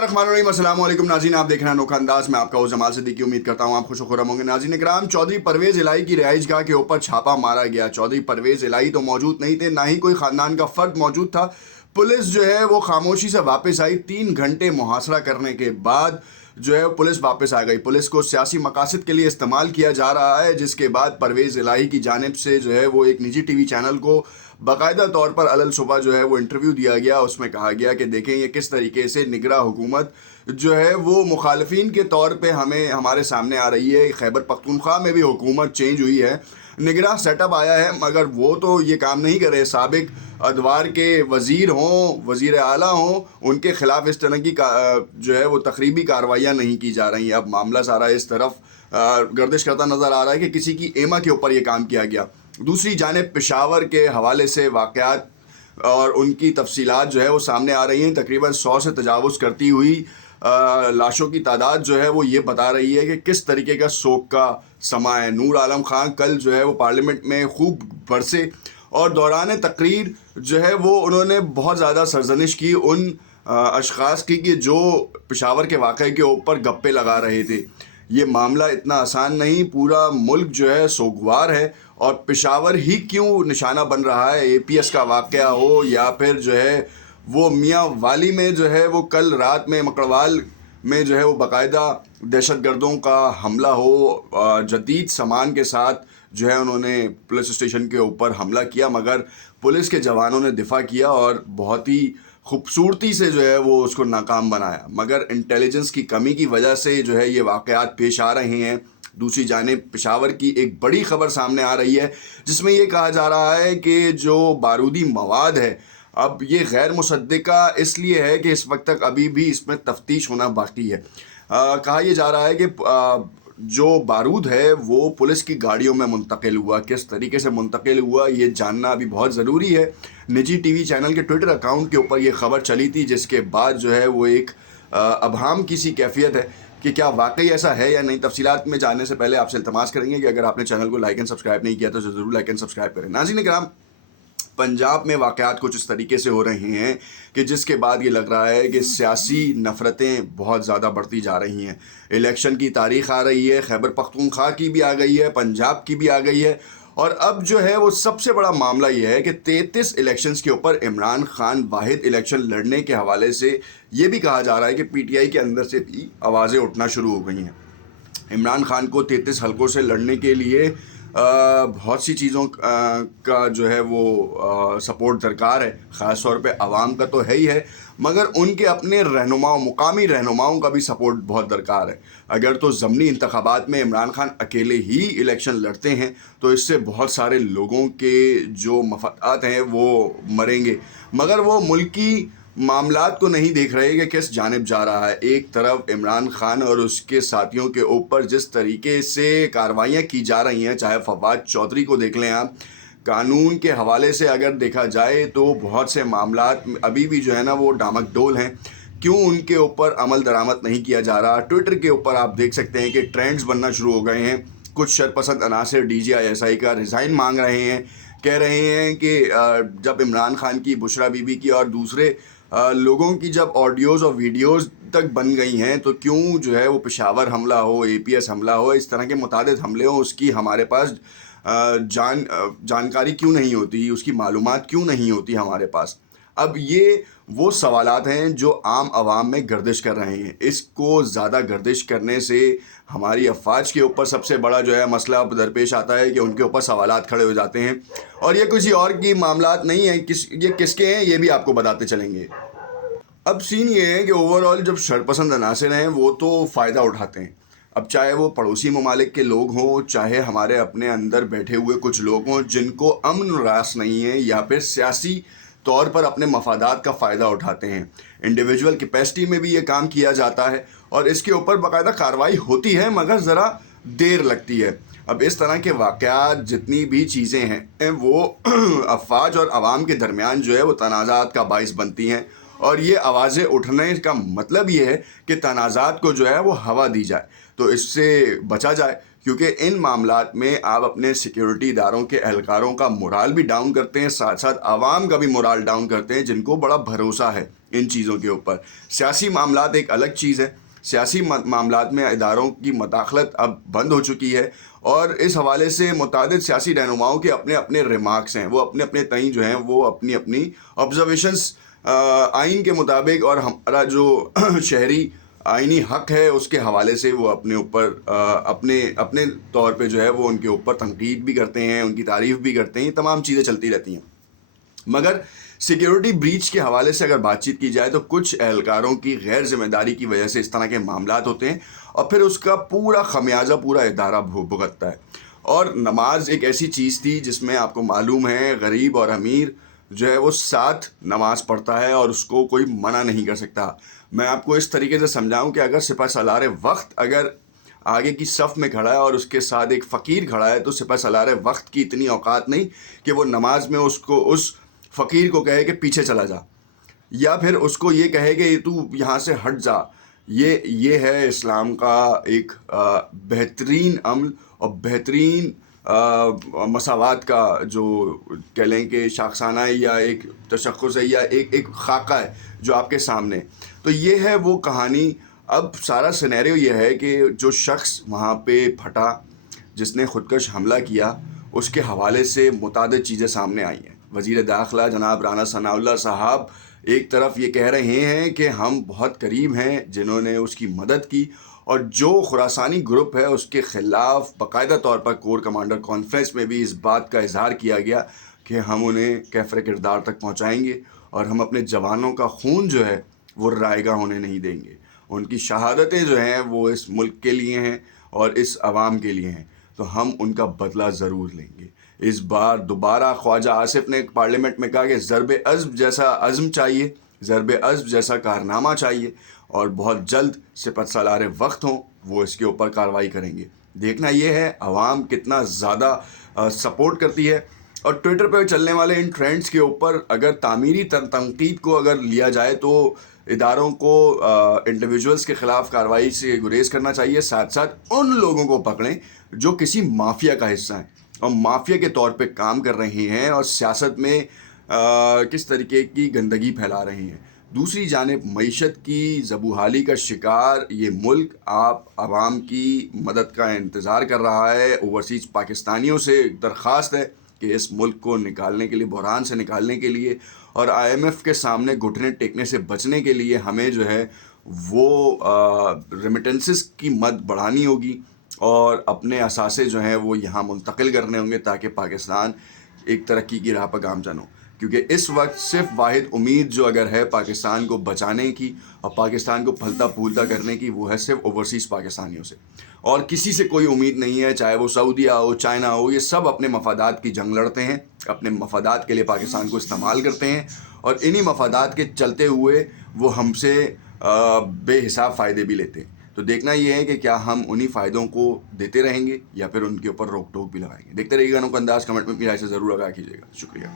बिस्मिल्लाहिर्रहमानिर्रहीम। अस्सलाम वालेकुम नाज़रीन, आप देख रहे हैं अनोखा अंदाज में आपका जमाल सिद्दीकी। उम्मीद करता हूँ आप खुश खुर्रम होंगे। नाज़रीन इकराम, चौधरी परवेज़ इलाही की रिहाइशगाह के ऊपर छापा मारा गया। चौधरी परवेज़ इलाही तो मौजूद नहीं थे, ना ही कोई ख़ानदान का फ़र्द मौजूद था। पुलिस जो है वो खामोशी से वापस आई। 3 घंटे मुहासरा करने के बाद जो है पुलिस वापस आ गई। पुलिस को सियासी मकासद के लिए इस्तेमाल किया जा रहा है, जिसके बाद परवेज़ इलाही की जानिब से जो है वो एक निजी टीवी चैनल को बाकायदा तौर पर अलल सुबह जो है वो इंटरव्यू दिया गया। उसमें कहा गया कि देखें ये किस तरीके से निगरां हुकूमत जो है वो मुखालफिन के तौर पे हमारे सामने आ रही है। खैबर पख्तूनख्वा में भी हुकूमत चेंज हुई है, निगरां सेटअप आया है, मगर वो तो ये काम नहीं करे। साबिक अदवार के वज़ीर हों, वज़ीर आला हों, उनके ख़िलाफ़ इस तरह की जो है वो तखरीबी कार्रवाइयाँ नहीं की जा रही हैं। अब मामला सारा इस तरफ गर्दिश करता नज़र आ रहा है कि किसी की एमा के ऊपर ये काम किया गया। दूसरी जानिब पेशावर के हवाले से वाक़यात और उनकी तफसीलात जो है वो सामने आ रही हैं। तकरीबन 100 से तजावुज़ करती हुई लाशों की तादाद जो है वो ये बता रही है कि किस तरीके का शोक का समा है। नूर आलम खान कल जो है वो पार्लियामेंट में खूब बरसे और दौरान तकरीर जो है वो उन्होंने बहुत ज़्यादा सरजनिश की उन अशख़ास की कि जो पेशावर के वाक़े के ऊपर गप्पे लगा रहे थे। ये मामला इतना आसान नहीं, पूरा मुल्क जो है सोगवार है और पेशावर ही क्यों निशाना बन रहा है। APS का वाक़या हो या फिर जो है वो मियाँ वाली में जो है वो कल रात में मकड़वाल में जो है वो बाकायदा दहशतगर्दों का हमला हो, जदीद सामान के साथ जो है उन्होंने पुलिस स्टेशन के ऊपर हमला किया, मगर पुलिस के जवानों ने दिफा किया और बहुत ही खूबसूरती से जो है वो उसको नाकाम बनाया। मगर इंटेलिजेंस की कमी की वजह से जो है ये वाक़यात पेश आ रहे हैं। दूसरी जानिब पेशावर की एक बड़ी ख़बर सामने आ रही है, जिसमें ये कहा जा रहा है कि जो बारूदी मवाद है, अब ये गैर मुसद्दिका इसलिए है कि इस वक्त तक अभी भी इसमें तफ्तीश होना बाकी है। कहा यह जा रहा है कि जो बारूद है वो पुलिस की गाड़ियों में मुंतकिल हुआ। किस तरीके से मुंतकिल हुआ ये जानना अभी बहुत ज़रूरी है। निजी टीवी चैनल के ट्विटर अकाउंट के ऊपर ये ख़बर चली थी, जिसके बाद जो है वो एक अबहम की सी कैफियत है कि क्या वाकई ऐसा है या नहीं। तफसीलात में जानने से पहले आपसे इल्तमास करेंगे कि अगर आपने चैनल को लाइक एंड सब्सक्राइब नहीं किया तो ज़रूर लाइक एंड सब्सक्राइब करें। नाज़रीन इकराम, पंजाब में वाक़यात कुछ इस तरीके से हो रहे हैं कि जिसके बाद ये लग रहा है कि सियासी नफ़रतें बहुत ज़्यादा बढ़ती जा रही हैं। इलेक्शन की तारीख़ आ रही है, खैबर पख्तूनख्वा की भी आ गई है, पंजाब की भी आ गई है, और अब जो है वो सबसे बड़ा मामला ये है कि 33 इलेक्शंस के ऊपर इमरान खान वाहिद इलेक्शन लड़ने के हवाले से ये भी कहा जा रहा है कि PTI के अंदर से भी आवाज़ें उठना शुरू हो गई हैं। इमरान खान को 33 हलकों से लड़ने के लिए बहुत सी चीज़ों का जो है वो सपोर्ट दरकार है। ख़ास तौर पे आवाम का तो है ही है, मगर उनके अपने रहनुमाओं, मुकामी रहनुमाओं का भी सपोर्ट बहुत दरकार है। अगर तो ज़मनी इंतखाबात में इमरान खान अकेले ही इलेक्शन लड़ते हैं तो इससे बहुत सारे लोगों के जो मफादात हैं वो मरेंगे, मगर वो मुल्की मामलात को नहीं देख रहे कि किस जानिब जा रहा है। एक तरफ इमरान खान और उसके साथियों के ऊपर जिस तरीके से कार्रवाइयाँ की जा रही हैं, चाहे फवाद चौधरी को देख लें आप, कानून के हवाले से अगर देखा जाए तो बहुत से मामलात अभी भी जो है ना वो डामक डोल हैं। क्यों उनके ऊपर अमल दरामद नहीं किया जा रहा। ट्विटर के ऊपर आप देख सकते हैं कि ट्रेंड्स बनना शुरू हो गए हैं। कुछ शरपसंद अनासर DGI का रिज़ाइन मांग रहे हैं, कह रहे हैं कि जब इमरान खान की, बुशरा बीबी की और दूसरे लोगों की जब ऑडियोज़ और वीडियोज़ तक बन गई हैं तो क्यों जो है वो पेशावर हमला हो, APS हमला हो, इस तरह के मुतादिद हमले हों, उसकी हमारे पास जानकारी क्यों नहीं होती, उसकी मालूमात क्यों नहीं होती हमारे पास। अब ये वो सवालात हैं जो आम आवाम में गर्दिश कर रहे हैं। इसको ज़्यादा गर्दिश करने से हमारी अफवाज के ऊपर सबसे बड़ा जो है मसला दरपेश आता है कि उनके ऊपर सवालात खड़े हो जाते हैं, और ये किसी और की मामलात नहीं है। ये किसके हैं ये भी आपको बताते चलेंगे। अब सीन ये है कि ओवरऑल जब शरपसंद अनासर हैं वो तो फ़ायदा उठाते हैं। अब चाहे वो पड़ोसी ममालिक के लोग हों, चाहे हमारे अपने अंदर बैठे हुए कुछ लोग हों जिनको अमन रास नहीं है या फिर सियासी तौर पर अपने मफादात का फ़ायदा उठाते हैं। इंडिविजुअल कैपेसिटी में भी ये काम किया जाता है और इसके ऊपर बाकायदा कार्रवाई होती है, मगर ज़रा देर लगती है। अब इस तरह के वाक़यात जितनी भी चीज़ें हैं वो अफवाज और आवाम के दरमियान जो है वो तनाज़ात का बाइस बनती हैं, और ये आवाज़ें उठने का मतलब ये है कि तनाज़ात को जो है वो हवा दी जाए तो इससे बचा जाए। کیونکہ ان معاملات میں آپ اپنے سیکیورٹی اداروں کے اہلکاروں کا مورال بھی ڈاؤن کرتے ہیں، ساتھ ساتھ عوام کا بھی مورال ڈاؤن کرتے ہیں جن کو بڑا بھروسہ ہے ان چیزوں کے اوپر۔ سیاسی معاملات ایک الگ چیز ہے، سیاسی معاملات میں اداروں کی مداخلت اب بند ہو چکی ہے، اور اس حوالے سے متعدد سیاسی رہنماؤں کے اپنے اپنے ریمارکس ہیں، وہ اپنے اپنے تئیں جو ہیں وہ اپنی اپنی آبزرویشنس آئین کے مطابق اور ہمارا جو شہری آئینی حق ہے اس کے حوالے سے وہ اپنے اوپر اپنے طور پہ جو ہے وہ ان کے اوپر تنقید بھی کرتے ہیں، ان کی تعریف بھی کرتے ہیں، یہ تمام چیزیں چلتی رہتی ہیں۔ مگر سیکیورٹی بریچ کے حوالے سے اگر بات چیت کی جائے تو کچھ اہلکاروں کی غیر ذمہ داری کی وجہ سے اس طرح کے معاملات ہوتے ہیں، اور پھر اس کا پورا خمیازہ پورا ادارہ بھگتتا ہے۔ اور نماز ایک ایسی چیز تھی جس میں آپ کو معلوم ہے غریب اور امیر جو ہے وہ ساتھ نماز پڑھتا ہے اور اس کو کوئی منع نہیں کر سکتا۔ میں آپ کو اس طریقے سے سمجھاؤں کہ اگر سپہ سالار وقت اگر آگے کی صف میں کھڑا ہے اور اس کے ساتھ ایک فقیر کھڑا ہے، تو سپہ سالار وقت کی اتنی اوقات نہیں کہ وہ نماز میں اس فقیر کو کہے کہ پیچھے چلا جا، یا پھر اس کو یہ کہے کہ تو یہاں سے ہٹ جا۔ یہ ہے اسلام کا ایک بہترین عمل اور بہترین مساوات کا جو کہہ لیں کہ شاخسانہ ہے یا ایک تشخص ہے یا ایک خاکہ ہے جو آپ کے سامنے۔ تو یہ ہے وہ کہانی۔ اب سارا سینیریو یہ ہے کہ جو شخص وہاں پہ پھٹا، جس نے خودکش حملہ کیا، اس کے حوالے سے متعدد چیزیں سامنے آئی ہیں۔ وزیر داخلہ جناب رانا ثناء اللہ صاحب ایک طرف یہ کہہ رہے ہیں کہ ہم بہت قریب ہیں جنہوں نے اس کی مدد کی، اور جو خراسانی گروپ ہے اس کے خلاف باقاعدہ طور پر کور کمانڈر کانفرنس میں بھی اس بات کا اظہار کیا گیا کہ ہم انہیں کیفر کردار تک پہنچائیں گے، اور ہم اپنے جوانوں کا خون جو ہے وہ رائے گاہ ہونے نہیں دیں گے۔ ان کی شہادتیں جو ہیں وہ اس ملک کے لیے ہیں اور اس عوام کے لیے ہیں، تو ہم ان کا بدلہ ضرور لیں گے۔ اس بار دوبارہ خواجہ آصف نے پارلیمنٹ میں کہا کہ ضرب عزم جیسا عزم چاہیے، ضرب عزم جیسا کارنامہ چاہیے، اور بہت جلد سپہ سالار وقت ہوں وہ اس کے اوپر کارروائی کریں گے۔ دیکھنا یہ ہے عوام کتنا زیادہ سپورٹ کرتی ہے۔ اور ٹویٹر پہ چلنے والے ان ٹرینڈز کے اوپر اگر تعمیری تنقید کو اگر لیا جائے تو اداروں کو انڈیویجولز کے خلاف کارروائی سے گریز کرنا چاہیے، ساتھ ساتھ ان لوگوں کو پکڑیں جو کسی مافیا کا حصہ ہیں اور مافیا کے طور پہ کام کر رہے ہیں اور سیاست میں کس طریقے کی گندگی پھیلا رہے ہیں۔ دوسری جانب معیشت کی زبوحالی کا شکار یہ ملک آپ عوام کی مدد کا انتظار کر رہا ہے۔ اوورسیز پاکستانیوں سے درخواست ہے کہ اس ملک کو نکالنے کے لیے، بحران سے نکالنے کے لیے اور IMF کے سامنے گھٹنے ٹیکنے سے بچنے کے لیے ہمیں جو ہے وہ ریمیٹنسز کی مد بڑھانی ہوگی اور اپنے اثاثے جو ہیں وہ یہاں منتقل کرنے ہوں گے تاکہ پاکستان ایک ترقی کی راہ پر گامزن ہو۔ کیونکہ اس وقت صرف واحد امید جو اگر ہے پاکستان کو بچانے کی اور پاکستان کو پھلتا پھولتا کرنے کی، وہ ہے صرف اوورسیز پاکستانیوں سے، اور کسی سے کوئی امید نہیں ہے، چاہے وہ سعودیہ ہو، چائنا ہو۔ یہ سب اپنے مفادات کی جنگ لڑتے ہیں، اپنے مفادات کے لیے پاکستان کو استعمال کرتے ہیں، اور انہی مفادات کے چلتے ہوئے وہ ہم سے بے حساب فائدے بھی لیتے ہیں۔ تو دیکھنا یہ ہے کہ کیا ہم انہی فائدوں کو دیتے رہیں گے یا پھر ان کے اوپر روک ٹوک بھی لگائیں گے۔ دیکھتے رہیے گا نوک انداز، کمنٹ میں اپنی رائے سے ضرور آگاہ کیجیے گا۔ شکریہ۔